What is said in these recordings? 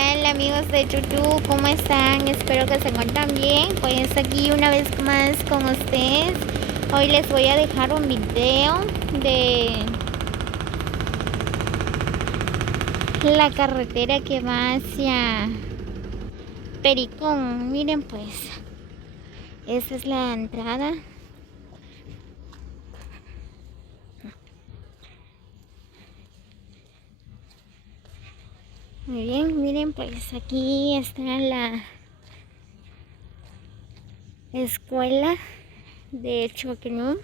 tal amigos de YouTube? ¿Cómo están? Espero que se encuentran bien. Pues aquí una vez más con ustedes. Hoy les voy a dejar un video de la carretera que va hacia Pericón. Miren pues, esa es la entrada. Muy bien, miren pues aquí está la escuela de Choquenú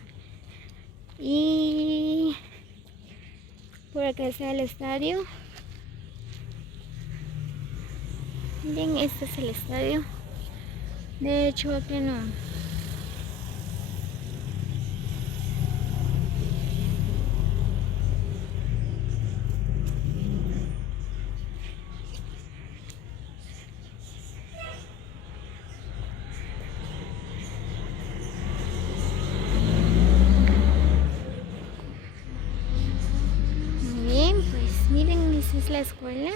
y por acá está el estadio. Bien, este es el estadio de Choquenú. Muy bien, pues miren, esa es la escuela.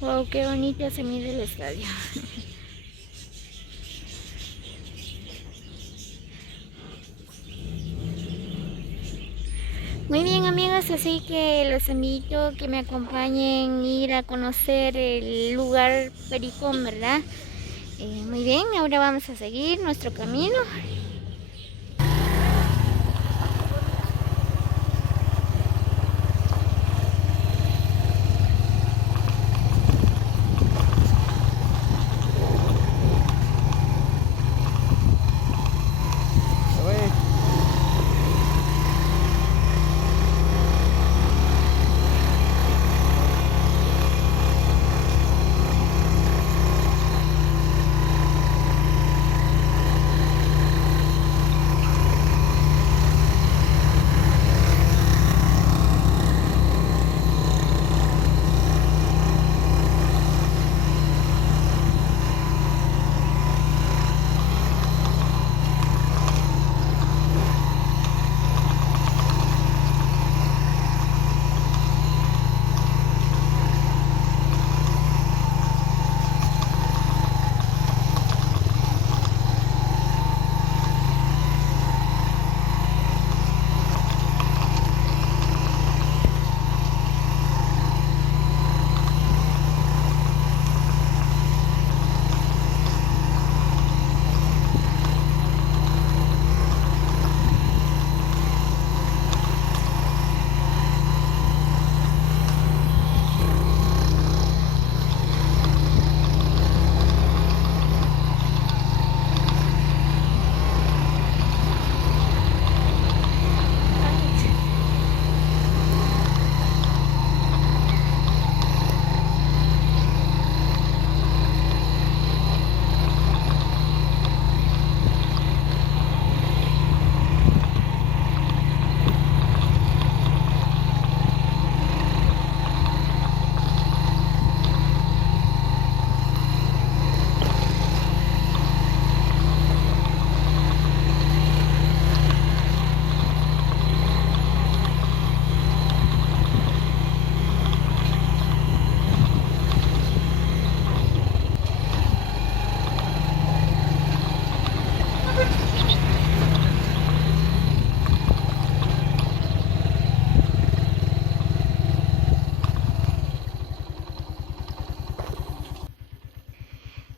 Wow, qué bonito se mira el estadio. Muy bien amigos, así que los invito a que me acompañen a ir a conocer el lugar Pericón, ¿verdad? Muy bien, ahora vamos a seguir nuestro camino.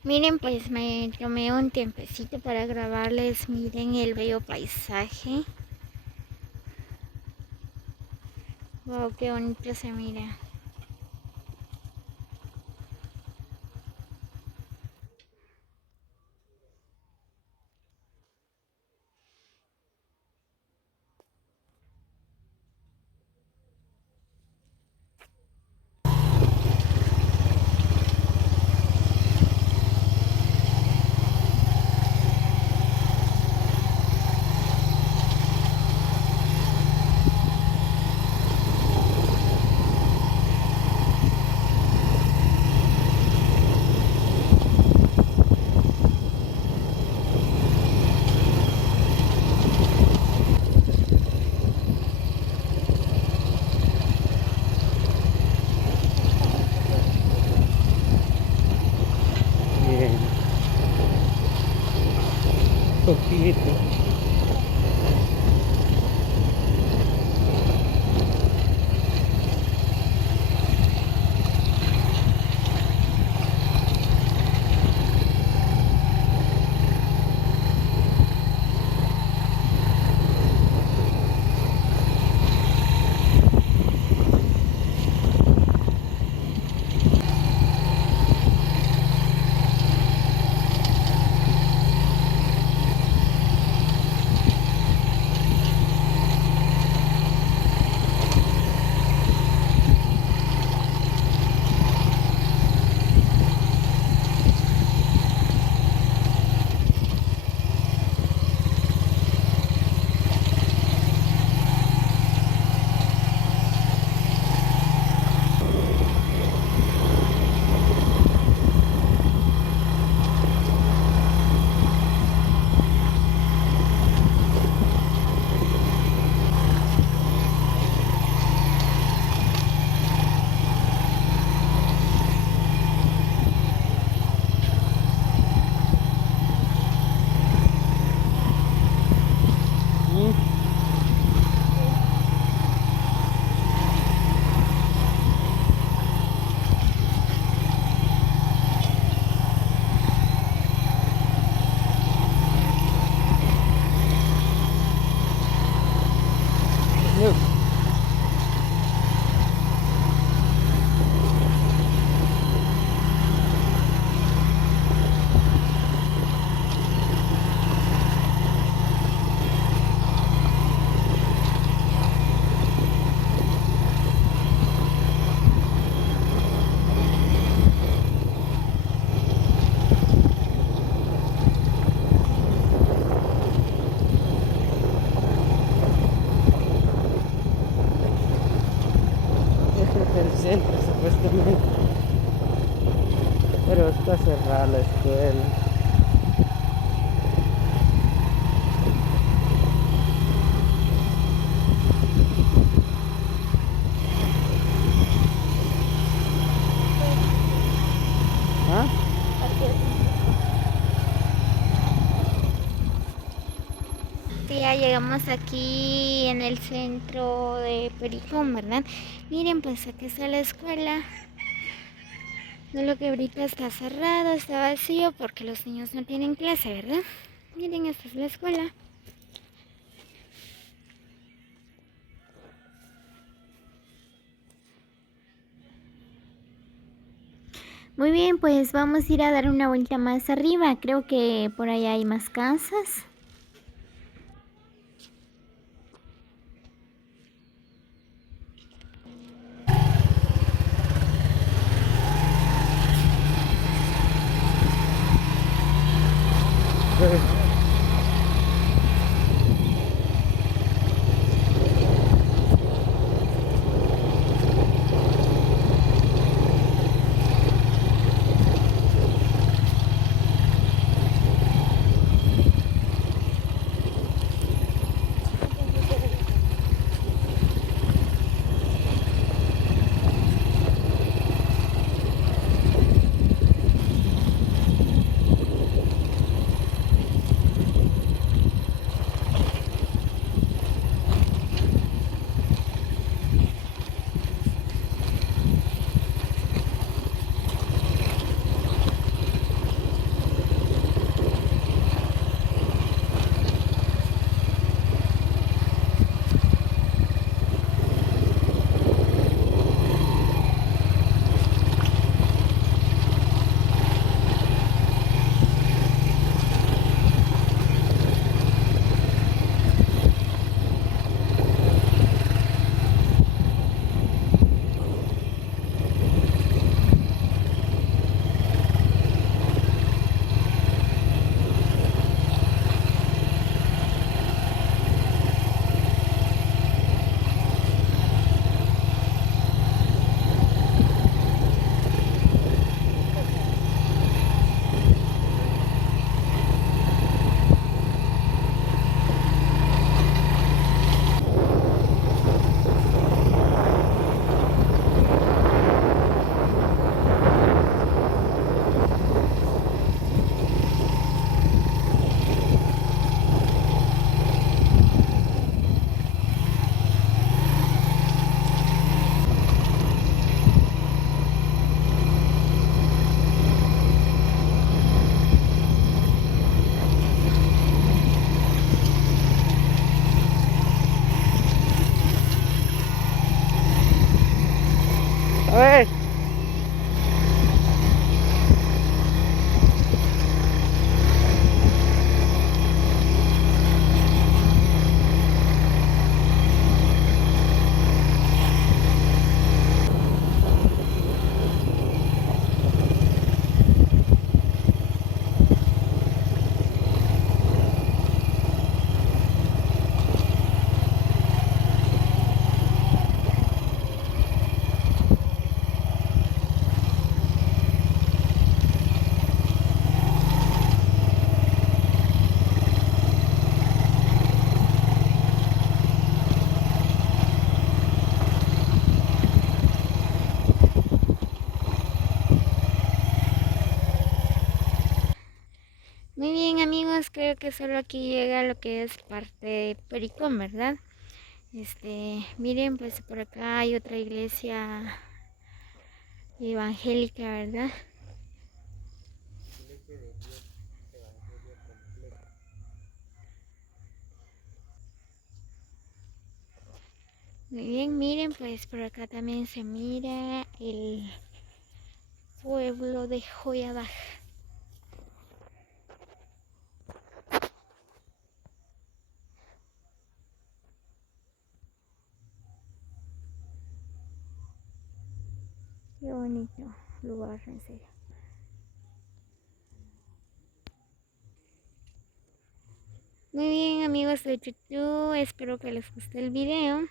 Miren, pues me tomé un tiempecito para grabarles, miren el bello paisaje. Wow, qué bonito se mira. City. Look. El centro supuestamente, pero está cerrada la escuela. ¿Ah? Sí, ya llegamos aquí en el centro de Pericón, ¿verdad? Miren, pues aquí está la escuela. Solo que ahorita está cerrado, está vacío porque los niños no tienen clase, ¿verdad? Miren, esta es la escuela. Muy bien, pues vamos a ir a dar una vuelta más arriba. Creo que por allá hay más casas. amigos, creo que solo aquí llega lo que es parte de Pericón, ¿verdad? Miren, pues por acá hay otra iglesia evangélica, ¿verdad? Iglesia de Dios, Evangelio completo. Muy bien, miren, pues por acá también se mira el pueblo de Joyabaj. Qué bonito lugar, en serio. Muy bien, amigos de YouTube, espero que les guste el video.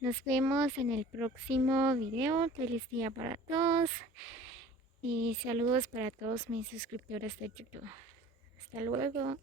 Nos vemos en el próximo video. Feliz día para todos y saludos para todos mis suscriptores de YouTube. Hasta luego.